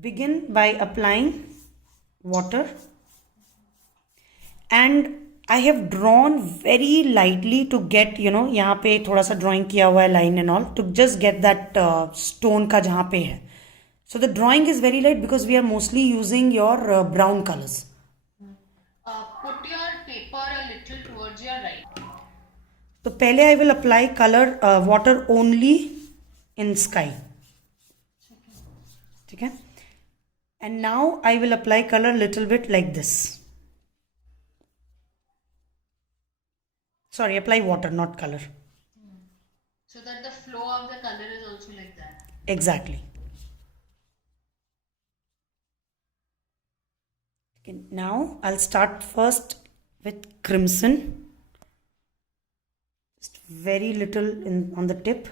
begin by applying water, and I have drawn very lightly to get, यहाँ पे थोड़ा सा drawing किया हुआ है line and all, to just get that stone का जहाँ पे है. So the drawing is very light because we are mostly using your brown colors. Put your paper a little towards your right. So पहले I will apply color water only in sky. Okay? And now I will apply color little bit like this. Sorry, apply water, not color. So that the flow of the color is also like that. Exactly. Okay, now I'll start first with crimson. Just very little on the tip.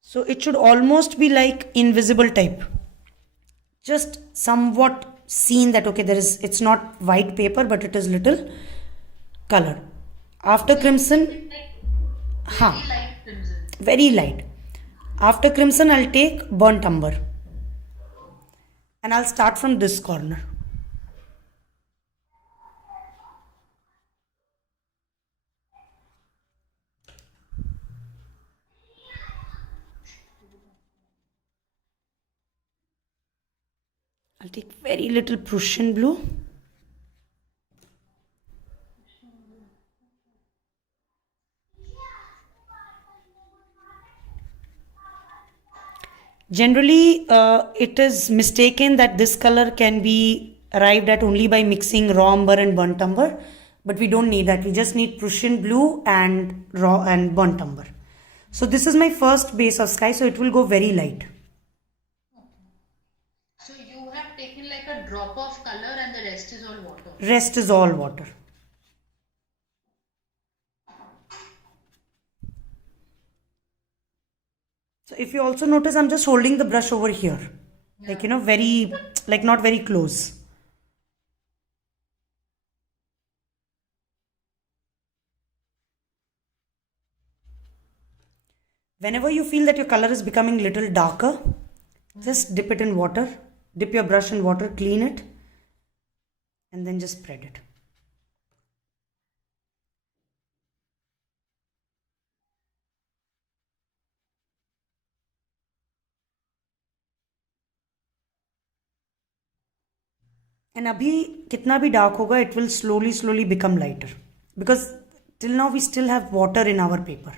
So it should almost be like invisible type. Just somewhat seen that okay, it's not white paper, but it is little color. After crimson, Very light crimson. very light. After crimson, I'll take burnt umber, and I'll start from this corner. I'll take very little Prussian blue. Generally, it is mistaken that this color can be arrived at only by mixing raw umber and burnt umber, but we don't need that. We just need Prussian blue and raw and burnt umber. So this is my first base of sky, so it will go very light. So you have taken like a drop of color and the rest is all water. Rest is all water. So if you also notice, I'm just holding the brush over here. Yeah. Like, very, like not very close. Whenever you feel that your color is becoming little darker, just dip it in water. Dip your brush in water, clean it, and then just spread it. And abhi kitna bhi dark hoga, it will slowly become lighter, because till now we still have water in our paper.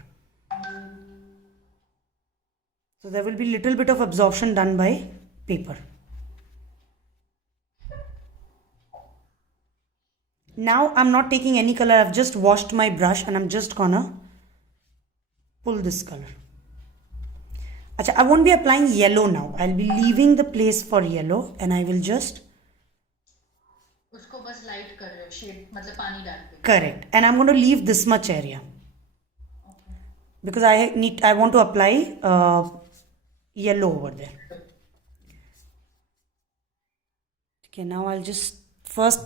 So there will be little bit of absorption done by paper. Now I'm not taking any color. I've just washed my brush and I'm just gonna pull this color. Achha, I won't be applying yellow now. I'll be leaving the place for yellow and I will just उसको बस light कर रहे हो, shade मतलब पानी डाल के. Correct. And I'm going to leave this much area. Okay. Because I want to apply yellow over there. Okay, now I'll just, first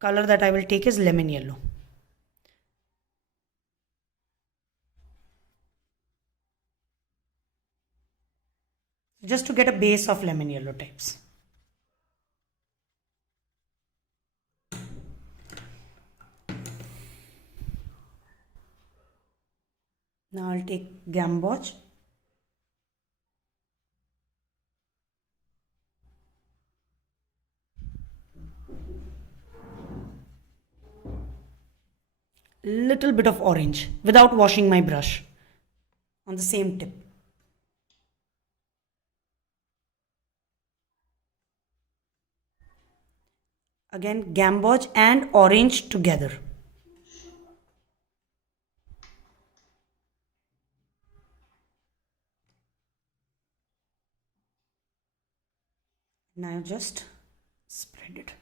color that I will take is lemon yellow. Just to get a base of lemon yellow types. Now I'll take gamboge. Little bit of orange without washing my brush on the same tip. Again, gamboge and orange together. Now just spread it.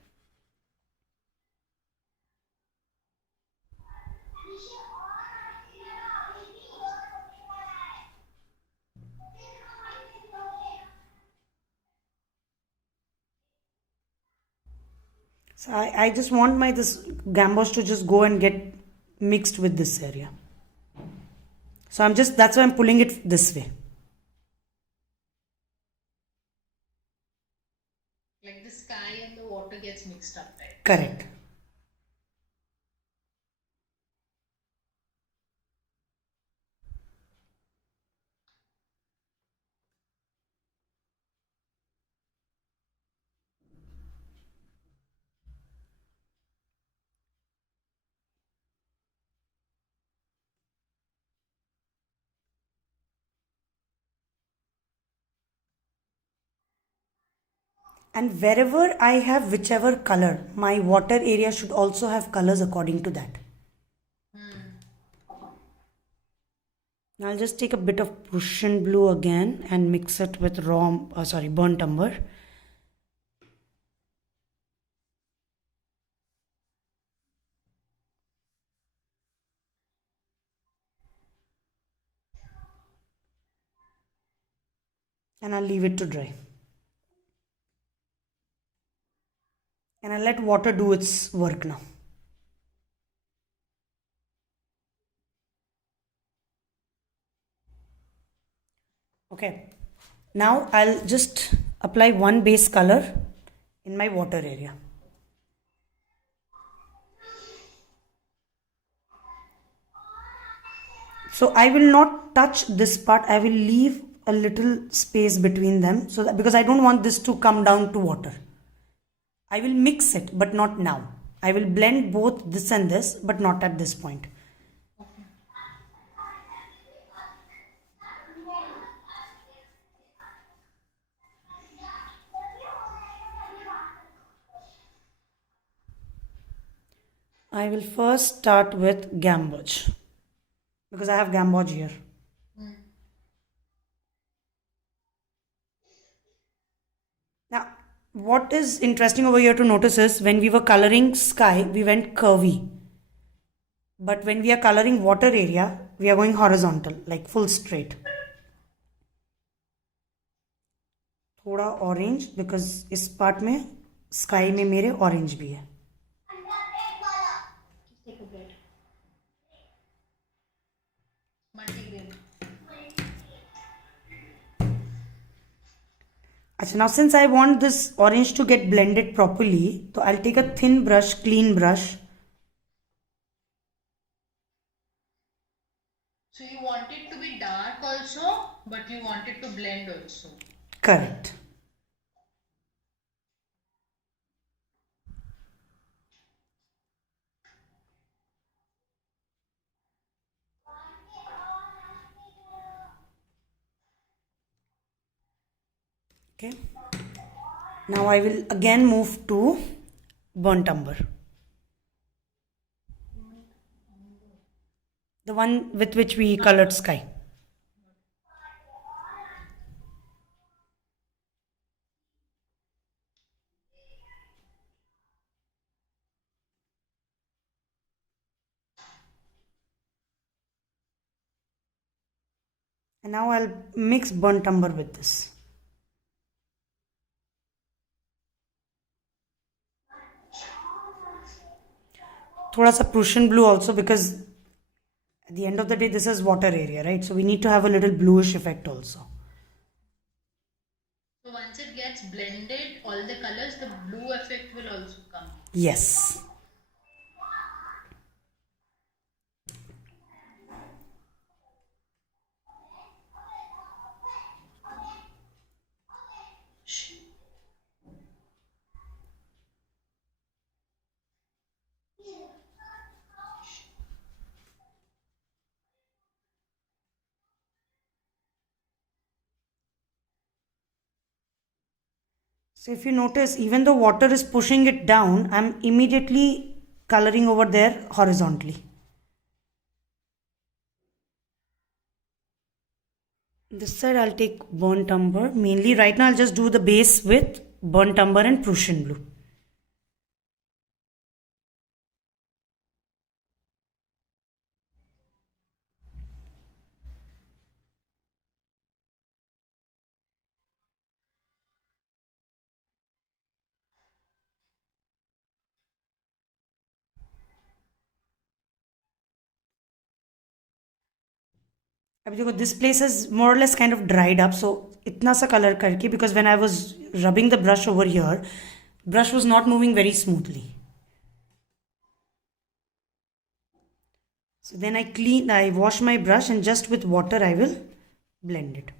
So I just want this gamboge to just go and get mixed with this area. So that's why I'm pulling it this way. Like the sky and the water gets mixed up, right? Correct. And wherever I have whichever color, my water area should also have colors according to that. Hmm. Now I'll just take a bit of Prussian blue again and mix it with burnt umber. And I'll leave it to dry. And I'll let water do its work now. Okay. Now I'll just apply one base color in my water area. So I will not touch this part. I will leave a little space between them so that because I don't want this to come down to water. I will mix it, but not now. I will blend both this and this, but not at this point. I will first start with gamboge because I have gamboge here. Hmm. Now, what is interesting over here to notice is when we were coloring sky, we went curvy. But when we are coloring water area, we are going horizontal, like full straight. थोड़ा orange because इस part में sky में मेरे orange भी है. Just take a bit. Multigrain. अच्छा, now since I want this orange to get blended properly, so I'll take a thin brush, clean brush. So you want it to be dark also, but you want it to blend also. Correct. Okay. Now I will again move to burnt umber. The one with which we colored sky. And now I'll mix burnt umber with this. थोड़ा सा Prussian blue also because at the end of the day this is water area, right? So we need to have a little bluish effect also. So once it gets blended, all the colors, the blue effect will also come. Yes. So if you notice, even though water is pushing it down, I'm immediately coloring over there horizontally. This side I'll take burnt umber. Mainly right now I'll just do the base with burnt umber and Prussian blue. अभी देखो this place is more or less kind of dried up, so इतना सा color करके, because when I was rubbing the brush over here, brush was not moving very smoothly. So then I wash my brush and just with water I will blend it.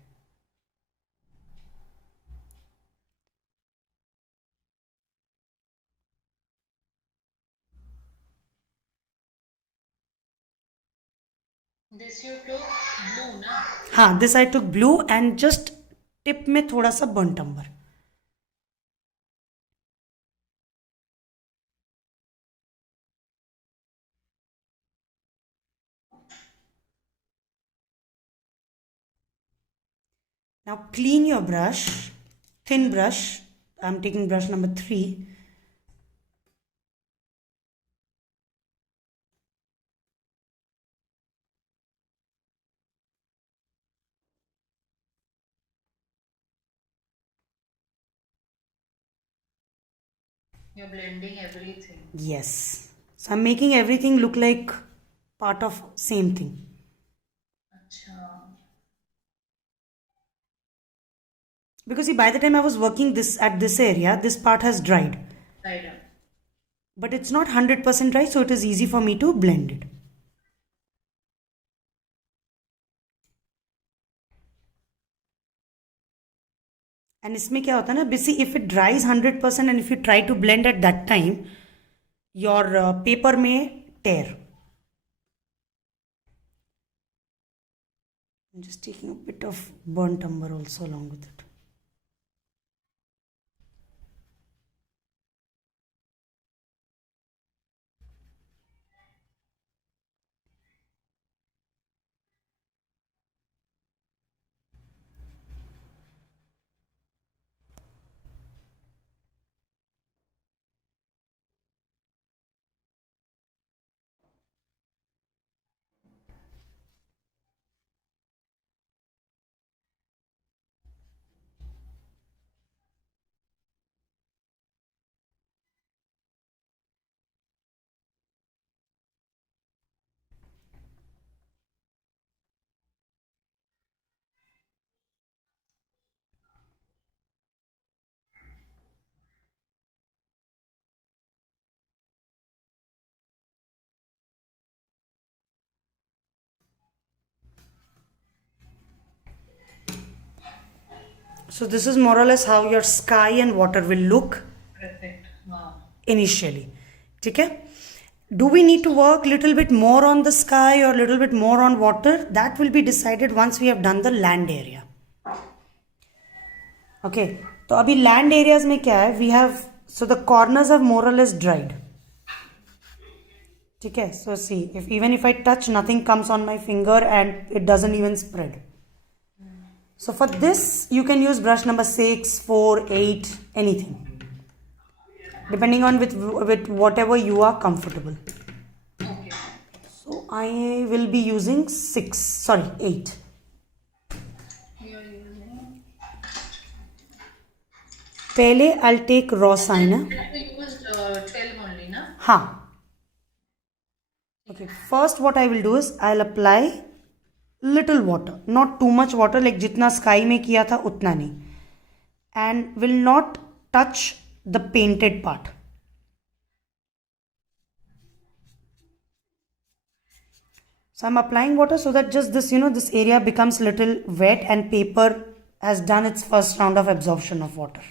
This you took blue, na? हाँ, this I took blue and just tip में थोड़ा सा burnt umber. Now clean your brush, thin brush. I'm taking brush number 3. You're blending everything. Yes. So I'm making everything look like part of same thing. अच्छा. Because see, by the time I was working this at this area, this part has dried. Right. But it's not 100% dry, so it is easy for me to blend it. And इसमें क्या होता है ना, basically if it dries 100% and if you try to blend at that time, your paper may tear. I'm just taking a bit of burnt umber also along with it. So this is more or less how your sky and water will look Perfect. Wow. initially. Okay? Do we need to work little bit more on the sky or little bit more on water? That will be decided once we have done the land area. Okay. तो अभी land areas में क्या है? We have, so the corners have more or less dried. ठीक है? So see, even if I touch, nothing comes on my finger and it doesn't even spread. So for this, you can use brush number 6, 4, 8, anything. Depending on with whatever you are comfortable. Okay. So I will be using 6, sorry, 8. You're using. पहले I'll take raw signer. You used 12 only, na? हाँ. Okay, first what I will do is I'll apply little water, not too much water, like जितना sky में किया था उतना नहीं, and will not touch the painted part. So I'm applying water so that just this, this area becomes little wet and paper has done its first round of absorption of water.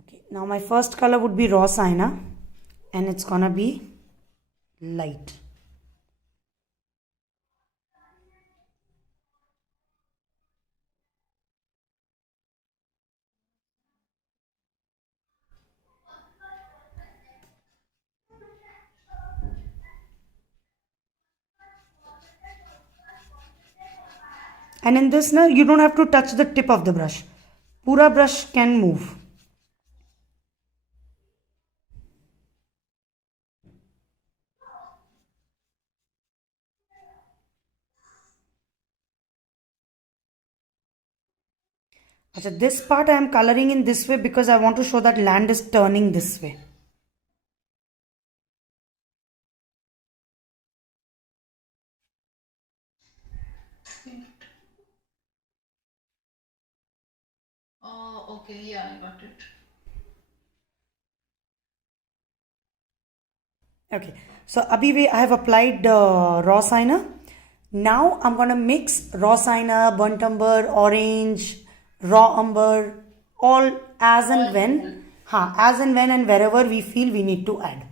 Okay, now my first color would be raw sienna and it's gonna be light. And in this now, you don't have to touch the tip of the brush. Pura brush can move. Achha, this part I am coloring in this way because I want to show that land is turning this way. Oh, okay, yeah, I got it. Okay, so I have applied raw signer. Now I'm gonna mix raw signer, burnt umber, orange, raw umber, all as and All when, as and when and wherever we feel we need to add.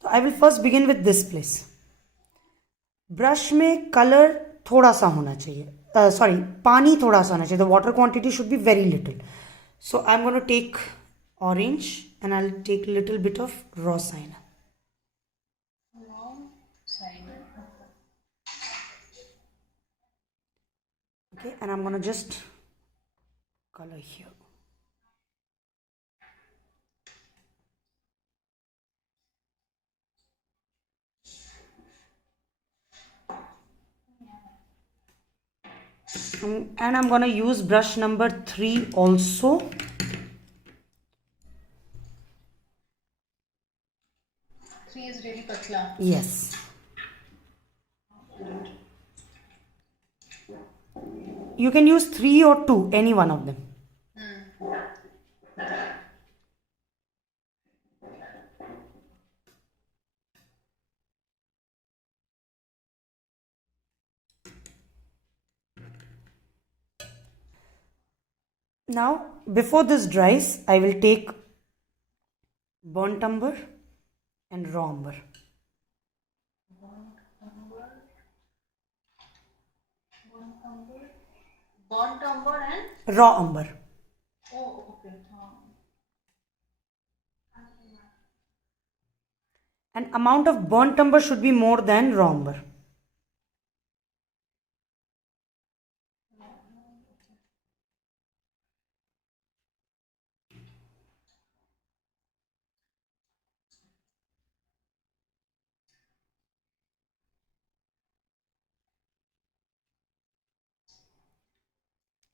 So I will first begin with this place. Brush में colour थोड़ा सा होना चाहिए, sorry पानी थोड़ा सा होना चाहिए. The water quantity should be very little. So I am gonna take orange and I will take little bit of raw sienna. wrong side. Okay, and I'm gonna just color here. And I'm gonna use brush number 3 also. Three is really patla. Yes. You can use 3 or 2, any one of them. Now, before this dries, I will take burnt umber and raw umber. Burnt umber and Raw umber. oh, okay. And amount of burnt umber should be more than raw umber.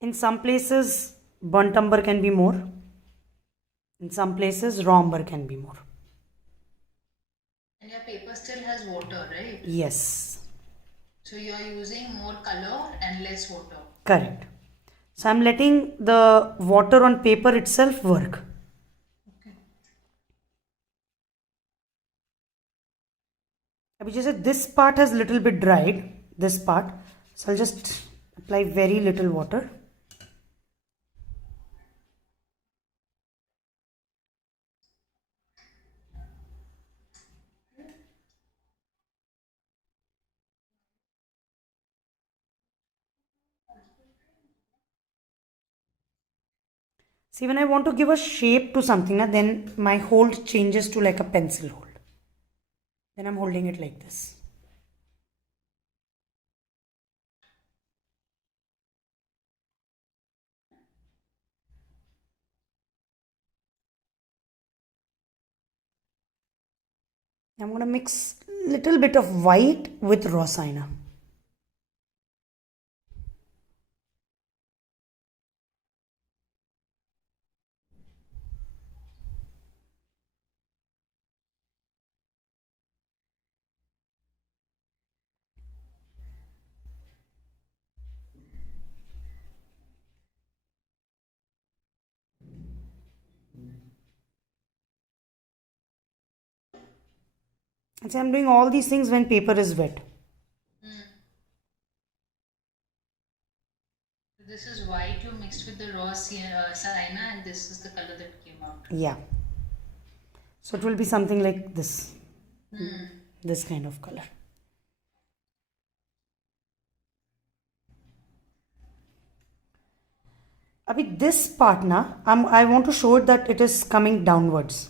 In some places, burnt umber can be more. In some places, raw umber can be more. And your paper still has water, right? Yes, So you are using more color and less water. correct. So I'm letting the water on paper itself work. Okay. Abhi jaise this part has little bit dried, this part. So I'll just apply very little water. See, when I want to give a shape to something, then my hold changes to like a pencil hold. Then I'm holding it like this. I'm going to mix little bit of white with raw sienna. And so I'm doing all these things when paper is wet. So this is white you mixed with the raw sienna and this is the color that came out. Yeah. So it will be something like this. This kind of color. Abhi this part na, I want to show it that it is coming downwards.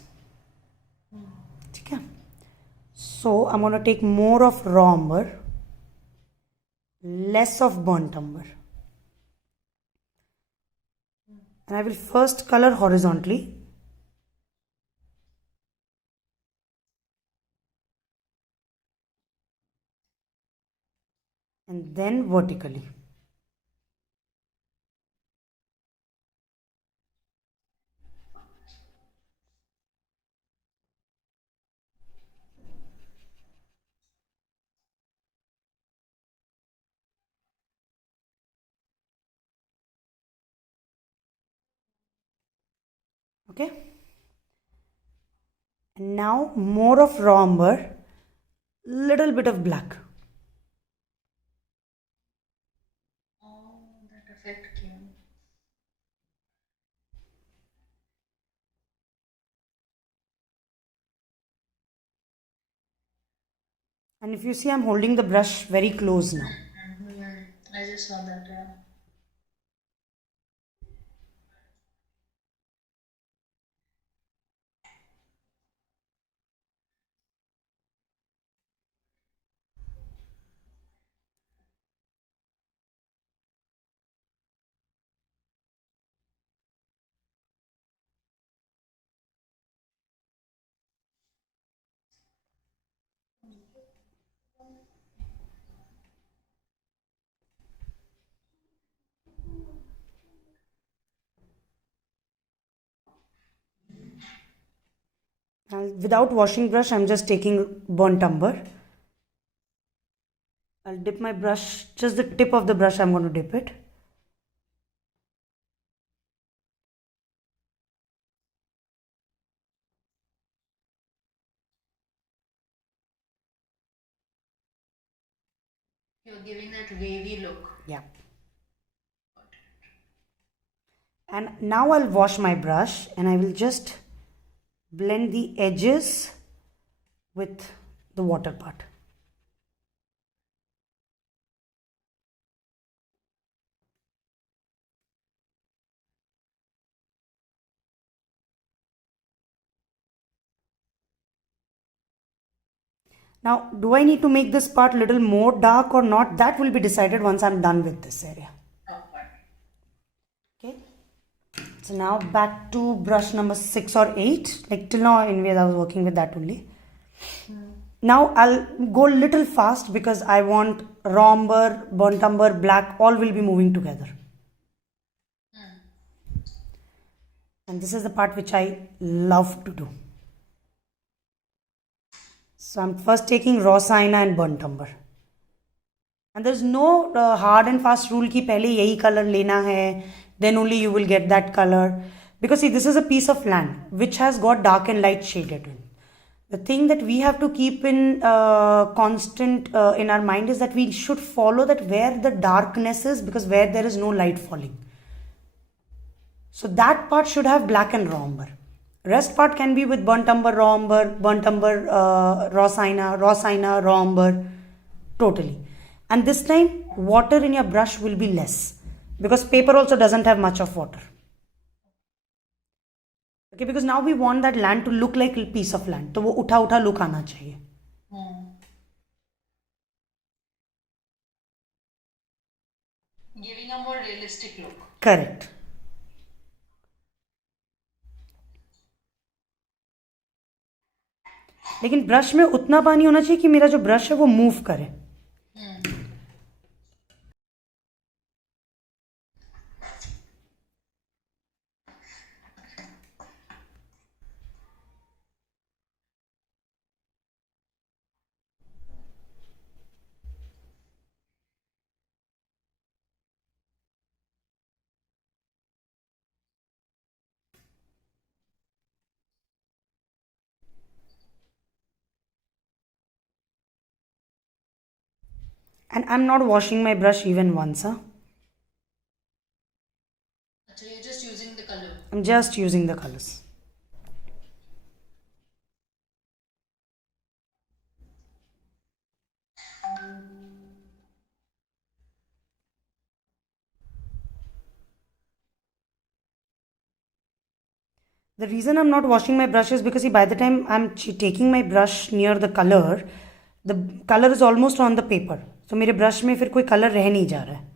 Okay. So I'm going to take more of raw umber, less of burnt umber. And I will first color horizontally. And then vertically. Okay. And now more of raw umber, little bit of black. Oh, that effect came. And if you see, I'm holding the brush very close now. I just saw that, yeah. Without washing brush, I'm just taking burnt umber. I'll dip my brush, just the tip of the brush, I'm going to dip it. You're giving that wavy look. Yeah. And now I'll wash my brush and I will just blend the edges with the water part. Now, do I need to make this part little more dark or not? That will be decided once I'm done with this area. Okay. So now back to brush number 6 or 8. Like till now, anyways, I was working with that only. Now I'll go little fast because I want raw umber, burnt umber, black, all will be moving together. And this is the part which I love to do. So I'm first taking raw sienna and burnt umber. And there's no hard and fast rule ki pehle yahi color lena hai, then only you will get that color. Because see, this is a piece of land which has got dark and light shaded in. The thing that we have to keep in constant in our mind is that we should follow that where the darkness is, because where there is no light falling. So that part should have black and raw umber. Rest part can be with burnt umber, raw umber, burnt umber, raw sienna, raw umber, totally. And this time water in your brush will be less because paper also doesn't have much of water. Okay, because now we want that land to look like a piece of land. तो वो उठा उठा look आना चाहिए. Giving a more realistic look. Correct. लेकिन brush में उतना पानी होना चाहिए कि मेरा जो ब्रश है वो मूव करे. And I'm not washing my brush even once. So you're just using the color. I'm just using the colors. The reason I'm not washing my brush is because see, by the time I'm taking my brush near the color is almost on the paper. So मेरे brush में फिर कोई color रह नहीं जा रहा है.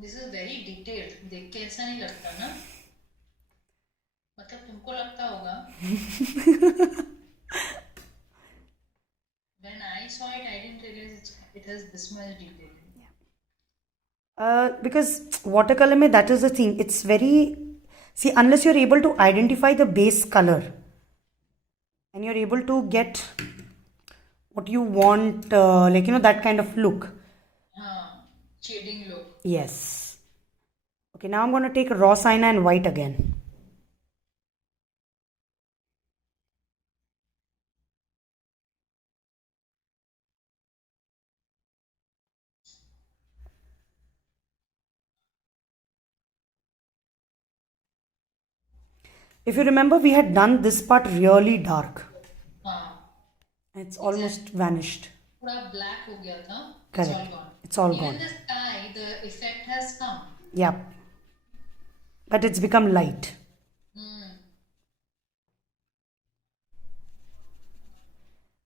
This is very detailed. देख के ऐसा नहीं लगता ना? मतलब तुमको लगता होगा. When I saw it, I didn't realize it has this much detail. Because watercolor में that is the thing. It's very, see, unless you're able to identify the base color and you're able to get what you want, like that kind of look, shading look. Yes. Okay, now I'm going to take raw sienna and white again. If you remember, we had done this part really dark. हाँ, It's almost exactly. vanished. पूरा black हो गया था. It's all Correct. gone. It's all Even gone. the sky, the effect has come. Yep. But it's become light.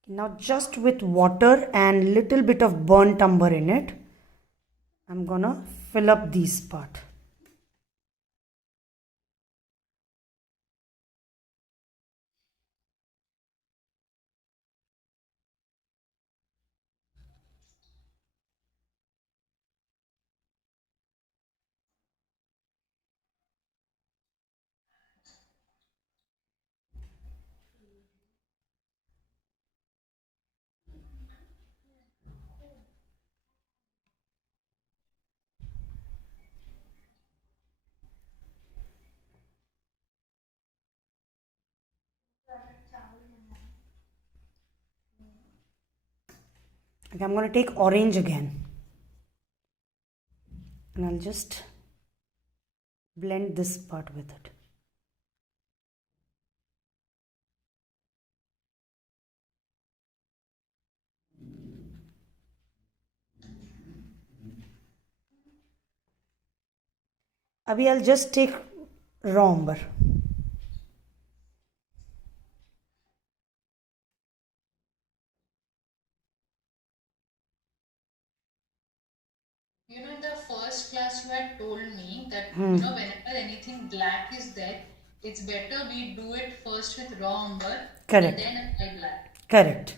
Now just with water and little bit of burnt umber in it, I'm gonna fill up these part. Okay, I'm gonna take orange again. And I'll just blend this part with it. Abhi, I'll just take raw umber. You know, in the first class, you had told me that, you know, whenever anything black is there, it's better we do it first with raw umber and Correct. then apply black. Correct.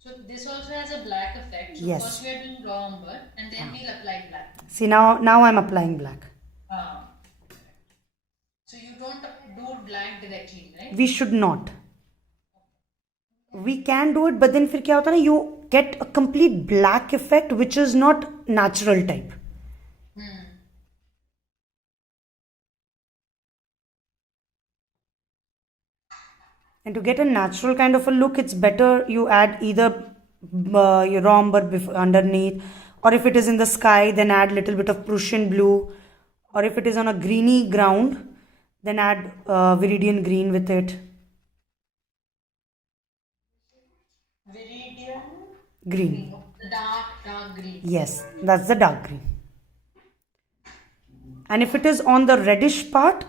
So this also has a black effect. So first Yes. we are doing raw umber and then Yeah. we'll apply black. See, now I'm applying black. So you don't do black directly, right? We should not. We can do it, but then फिर क्या होता है ना, you get a complete black effect which is not natural type. And to get a natural kind of a look, it's better you add either your raw umber underneath, or if it is in the sky, then add little bit of Prussian blue, or if it is on a greeny ground, then add viridian green with it. Viridian Green. dark green. Yes, that's the dark green. And if it is on the reddish part,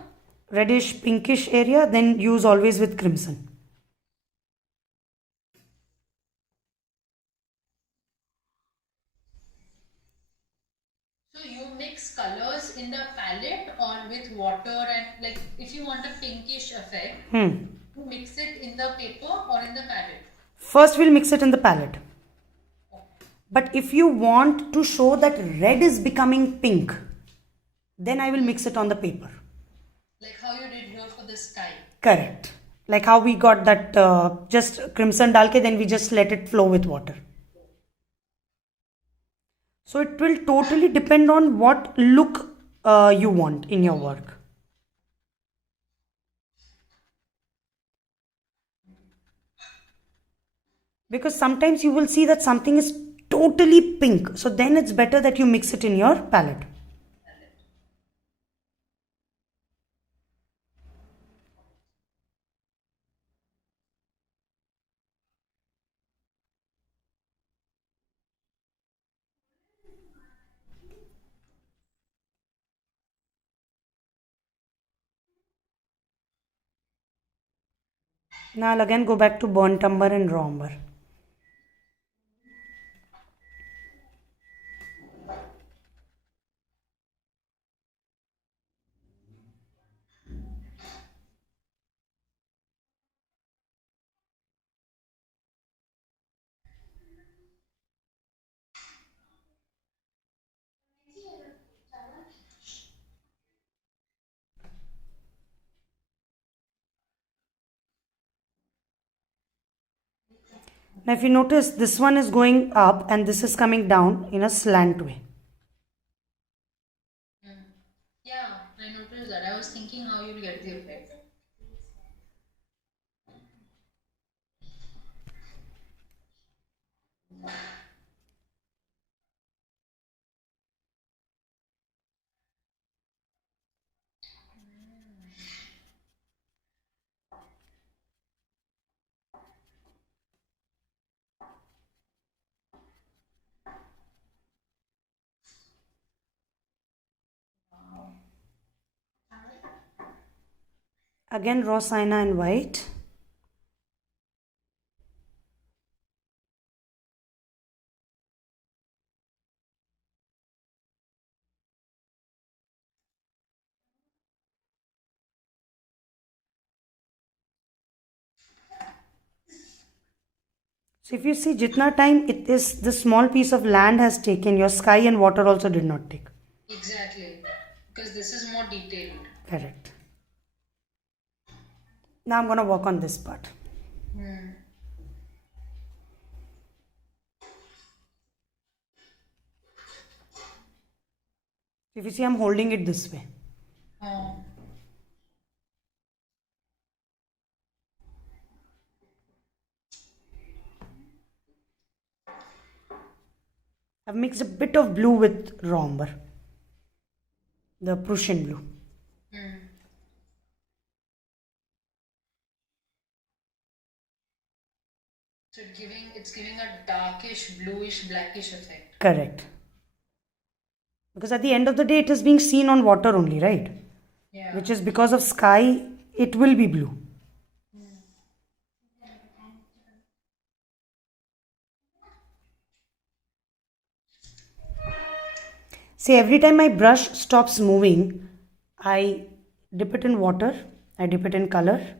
reddish pinkish area, then use always with crimson. So you mix colors in the palette or with water, and like if you want a pinkish effect, you mix it in the paper or in the palette. First, we'll mix it in the palette. But if you want to show that red is becoming pink, then I will mix it on the paper. Like how you did here for the sky. Correct. Like how we got that just crimson dalke, then we just let it flow with water. So it will totally depend on what look you want in your work. Because sometimes you will see that something is totally pink. So then it's better that you mix it in your palette. Now I'll again go back to burnt umber and raw umber. Now if you notice, this one is going up and this is coming down in a slant way. Again, raw sienna and white. So if you see jitna time it is the small piece of land has taken, your sky and water also did not take. Exactly. Because this is more detailed. Correct. Now I'm gonna work on this part. If you see, I'm holding it this way. Oh. I've mixed a bit of blue with raw umber, the Prussian blue. So it's giving a darkish, bluish, blackish effect. Correct. Because at the end of the day, it is being seen on water only, right? Yeah. Which is because of sky, it will be blue. See, every time my brush stops moving, I dip it in water, I dip it in color.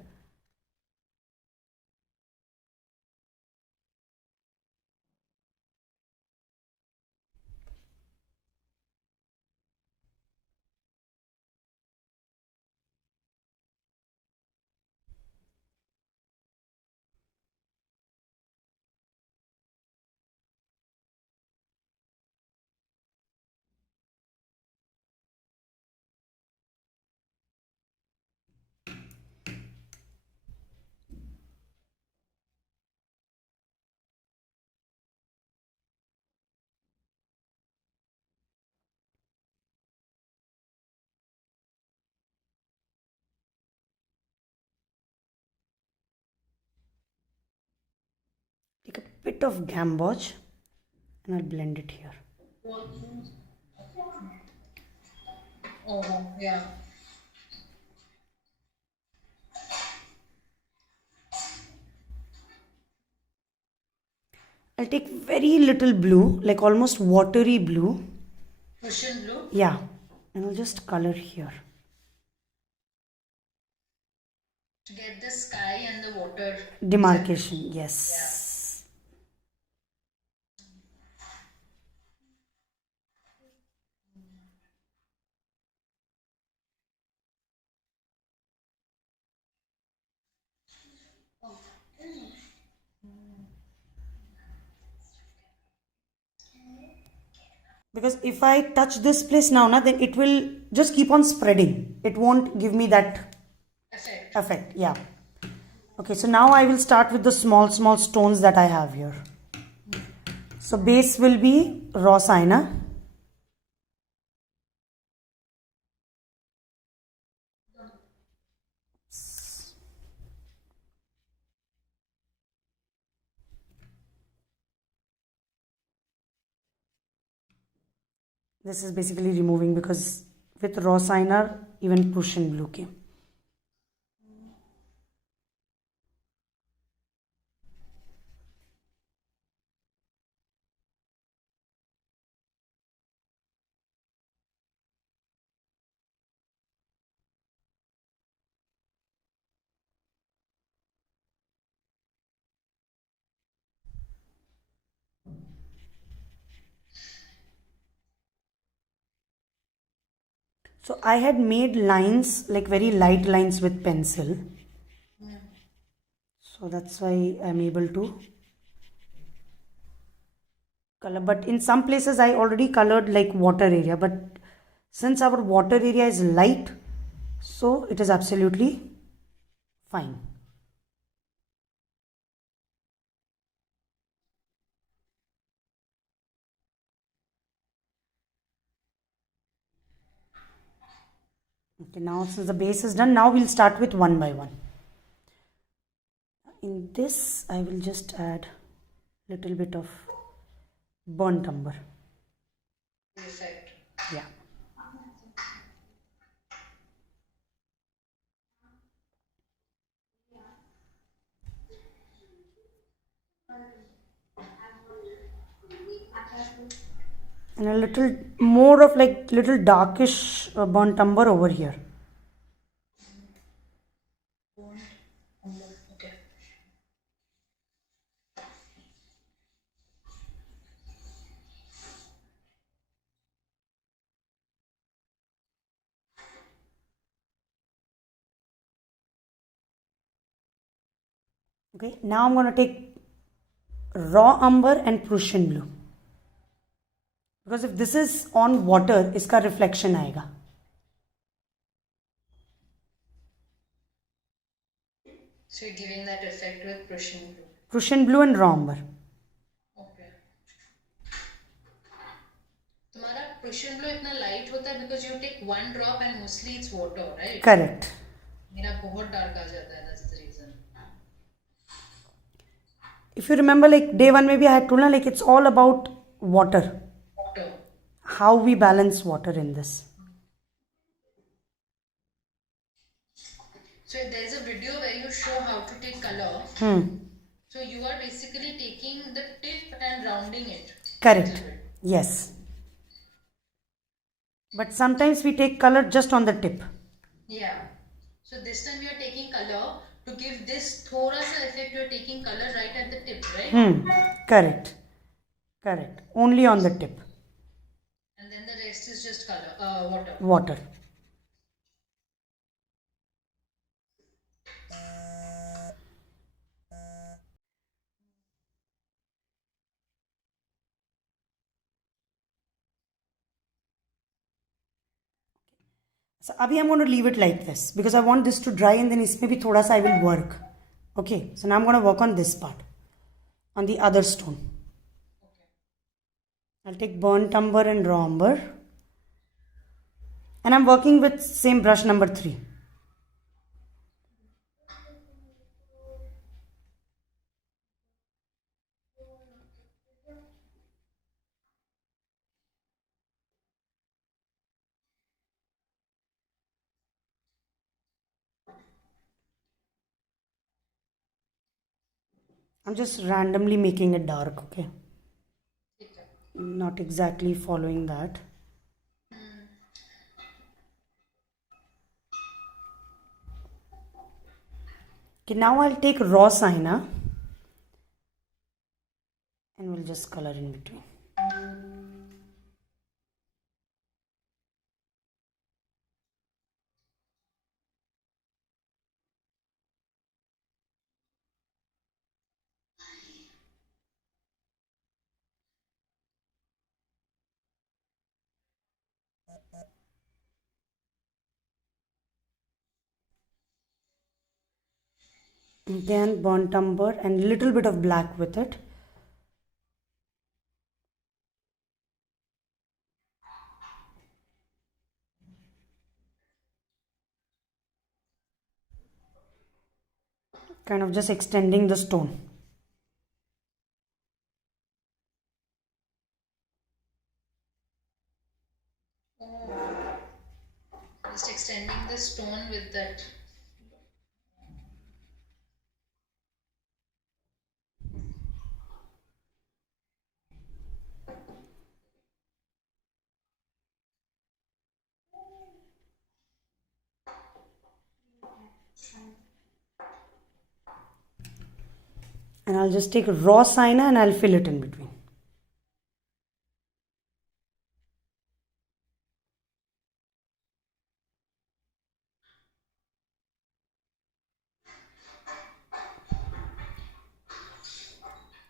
Take a bit of gamboge and I'll blend it here. Oh, yeah. I'll take very little blue, like almost watery blue. Prussian blue. Yeah, and I'll just color here. To get the sky and the water Demarcation, separate. yes. Because if I touch this place now, then it will just keep on spreading. It won't give me that effect. Yeah. Okay, so now I will start with the small stones that I have here. So base will be raw sienna. This is basically removing because with raw sienna, even Prussian blue came. So I had made lines, like very light lines with pencil. So that's why I'm able to color. But in some places I already colored like water area. But since our water area is light, so it is absolutely fine. Okay, now since the base is done, now we'll start with one by one. In this, I will just add little bit of burnt umber. Effect. Yeah. And a little more of like little darkish burnt umber over here. Okay. Okay, now I'm going to take raw umber and Prussian blue. Because if this is on water, इसका reflection आएगा. So you're giving that effect with Prussian blue. Prussian blue and raw umber. Okay. तुम्हारा Prussian blue इतना light होता है because you take one drop and mostly it's water, right? Correct. मेरा बहुत dark आ जाता है, that's the reason. If you remember, like day one, maybe I had told her, like it's all about water. Water. How we balance water in this. So there's a video where you show how to take color. So you are basically taking the tip and rounding it. Correct. Yes. But sometimes we take color just on the tip. Yeah. So this time you are taking color to give this thoda sa effect. You are taking color right at the tip, right? Correct. Correct. Only on the tip. And then the rest is just color, water. Water. So abhi I'm going to leave it like this because I want this to dry and then इसमें भी थोड़ा सा I will work. Okay, so now I'm going to work on this part, on the other stone. I'll take burnt umber and raw umber, and I'm working with same brush number 3. I'm just randomly making it dark, okay? Not exactly following that. Okay, now I'll take raw sienna and we'll just color in between. Again, burnt umber and little bit of black with it. Kind of just extending the stone. Just extending the stone with that. And I'll just take raw sienna and I'll fill it in between.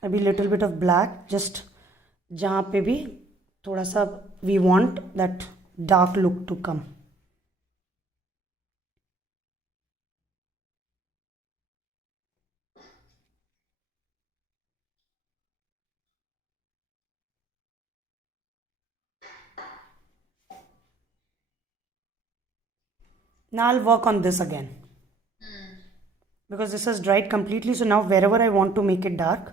अभी little bit of black, just जहाँ पे भी थोड़ा सा we want that dark look to come. Now I'll work on this again. Because this has dried completely, so now wherever I want to make it dark,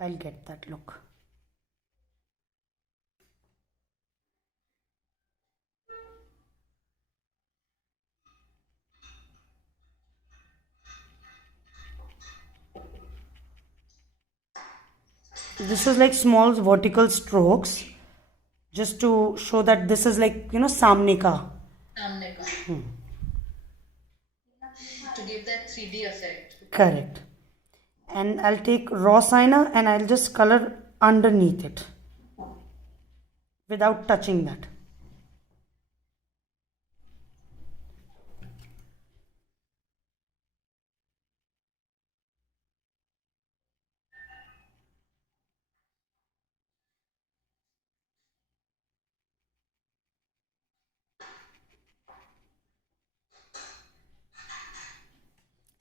I'll get that look. This is like small vertical strokes just to show that this is like, samne ka. Samne ka. To give that 3D effect. Correct. And I'll take raw sienna and I'll just color underneath it without touching that.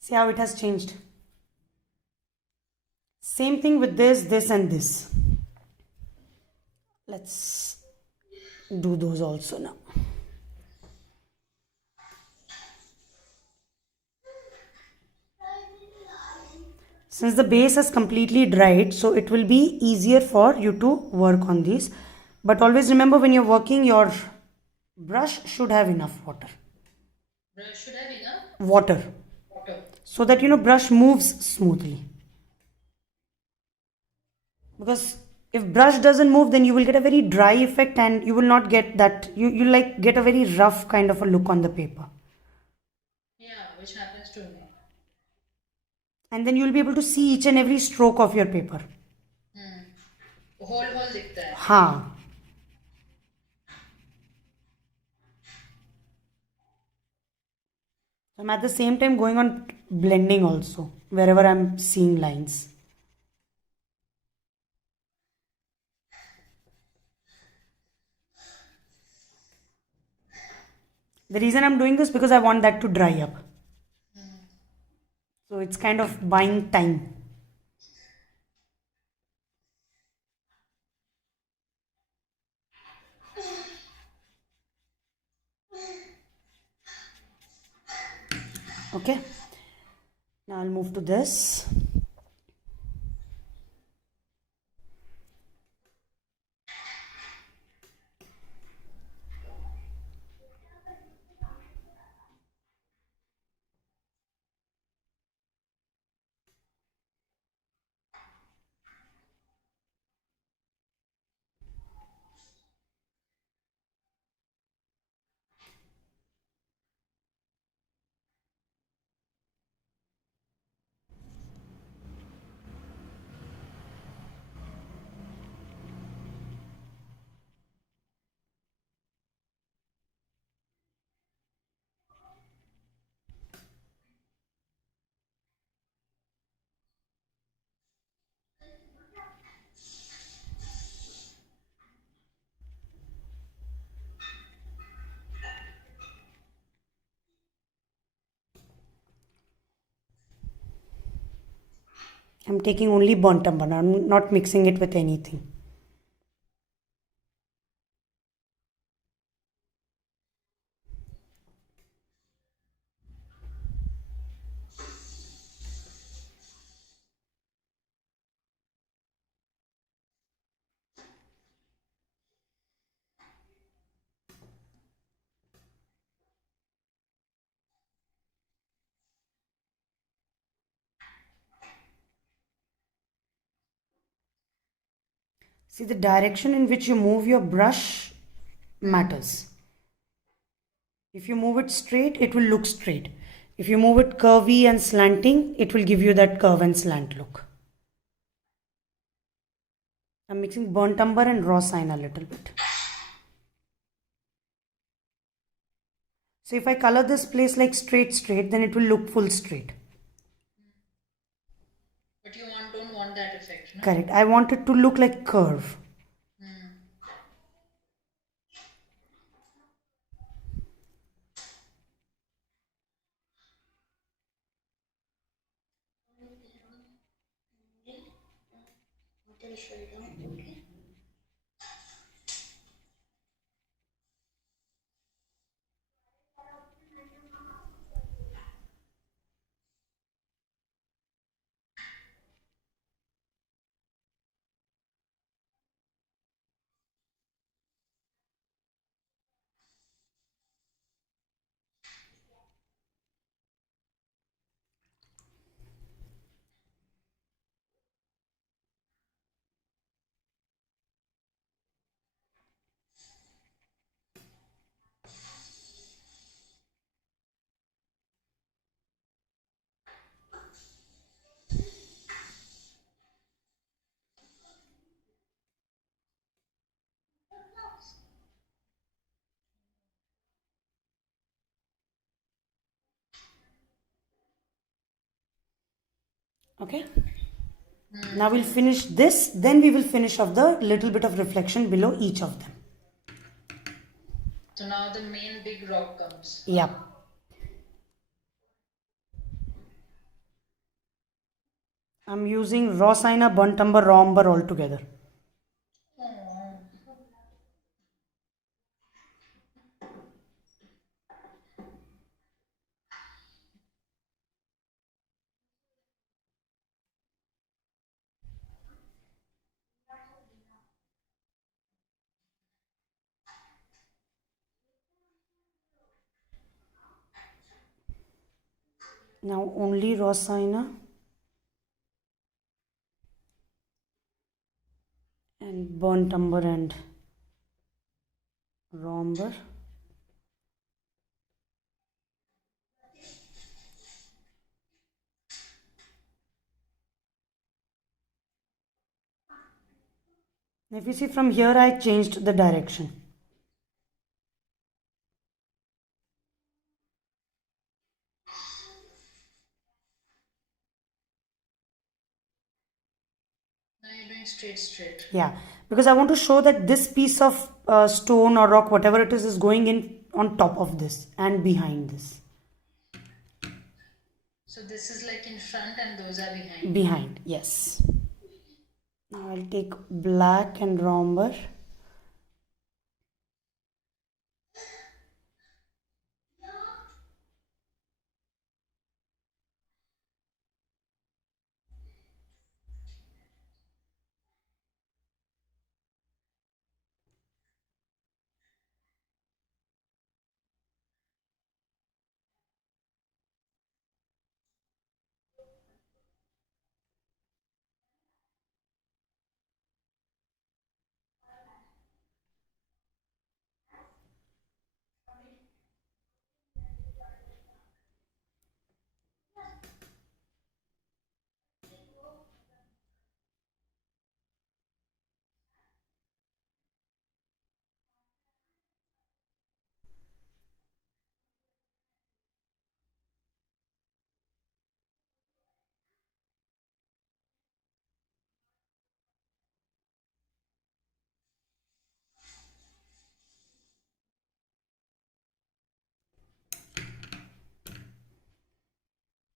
See how it has changed. Same thing with this and this. Let's do those also now. Since the base has completely dried, so it will be easier for you to work on these. But always remember, when you're working, your brush should have enough water. Brush should have enough Water. water. So that, brush moves smoothly. Because if brush doesn't move, then you will get a very dry effect and you will not get that, you like get a very rough kind of a look on the paper. Yeah, which happens to me. And then you will be able to see each and every stroke of your paper. Whole दिखता है. हाँ. I'm at the same time going on blending also, wherever I'm seeing lines. The reason I'm doing this because I want that to dry up. So it's kind of buying time. Okay. Now I'll move to this. I'm taking only burnt umber. I'm not mixing it with anything. See, the direction in which you move your brush matters. If you move it straight, it will look straight. If you move it curvy and slanting, it will give you that curve and slant look. I'm mixing burnt umber and raw sienna a little bit. So if I color this place like straight, then it will look full straight. But you don't want that effect, no? Correct. I want it to look like curve. Okay. Now we'll finish this, then we will finish off the little bit of reflection below each of them. So now the main big rock comes. Yep. I'm using raw sienna, burnt umber, raw umber all together. Now only raw sienna and burnt umber and raw umber. If you see from here, I changed the direction. Now you're doing straight. Yeah, because I want to show that this piece of stone or rock, whatever it is going in on top of this and behind this. So this is like in front and those are behind. Behind, yes. Now I'll take black and raw umber.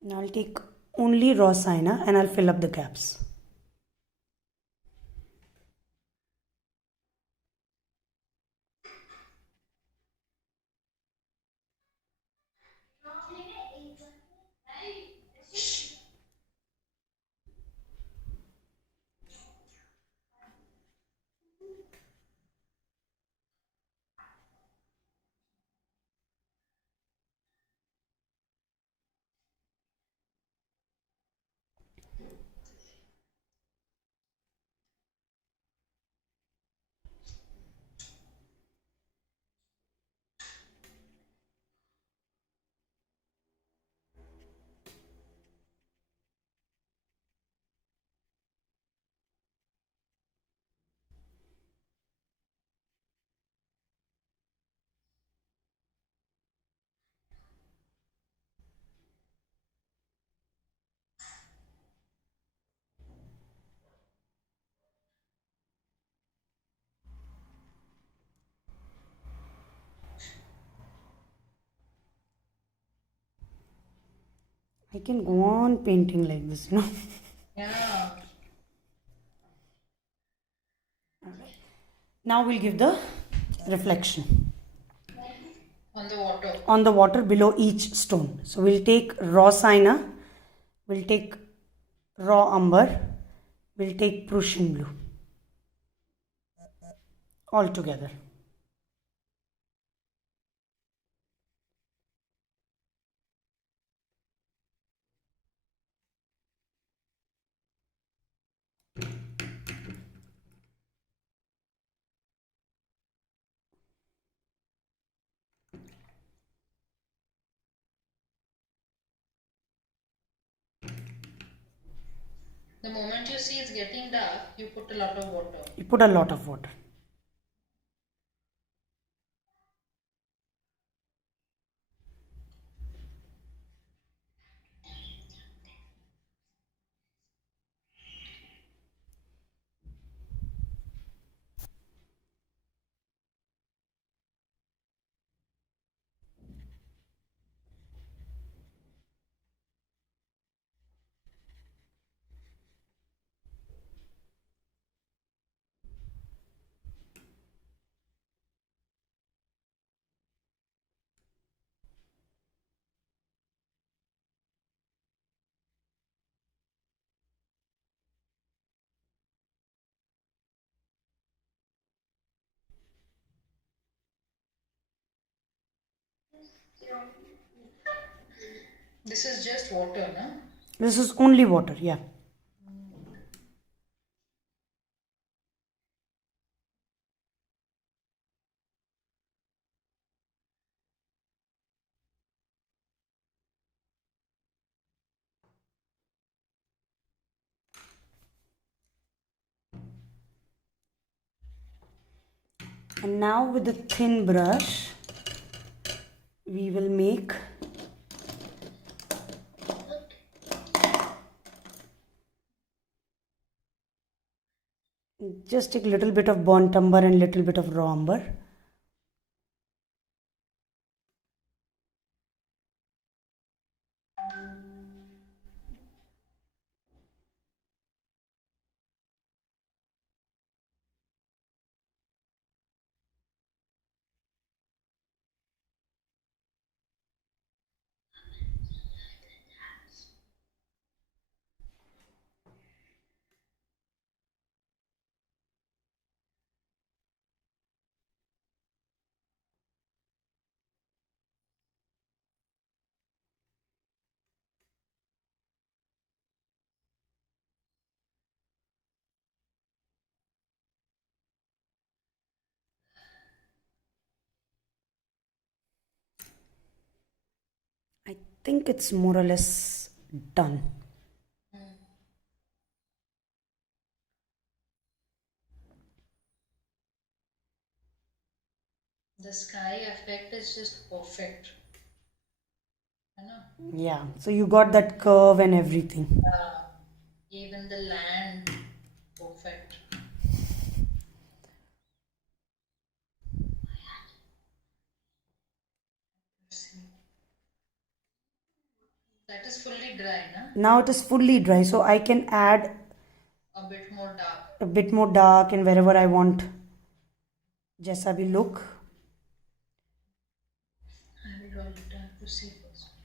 Now I'll take only raw sienna and I'll fill up the gaps. I can go on painting like this, Yeah. Now we'll give the reflection On the water. on the water below each stone. So we'll take raw sienna, we'll take raw umber, we'll take Prussian blue all together. The moment you see it's getting dark, you put a lot of water. You put a lot of water. This is just water, no? This is only water, yeah. And now with the thin brush, we will make just take a little bit of burnt umber and little bit of raw umber. I think it's more or less done. The sky effect is just perfect. I know. Yeah, so you got that curve and everything. Even the land, perfect. That is fully dry, na? Now it is fully dry, so I can add A bit more dark. a bit more dark and wherever I want जैसा भी look. I will roll it down to see first.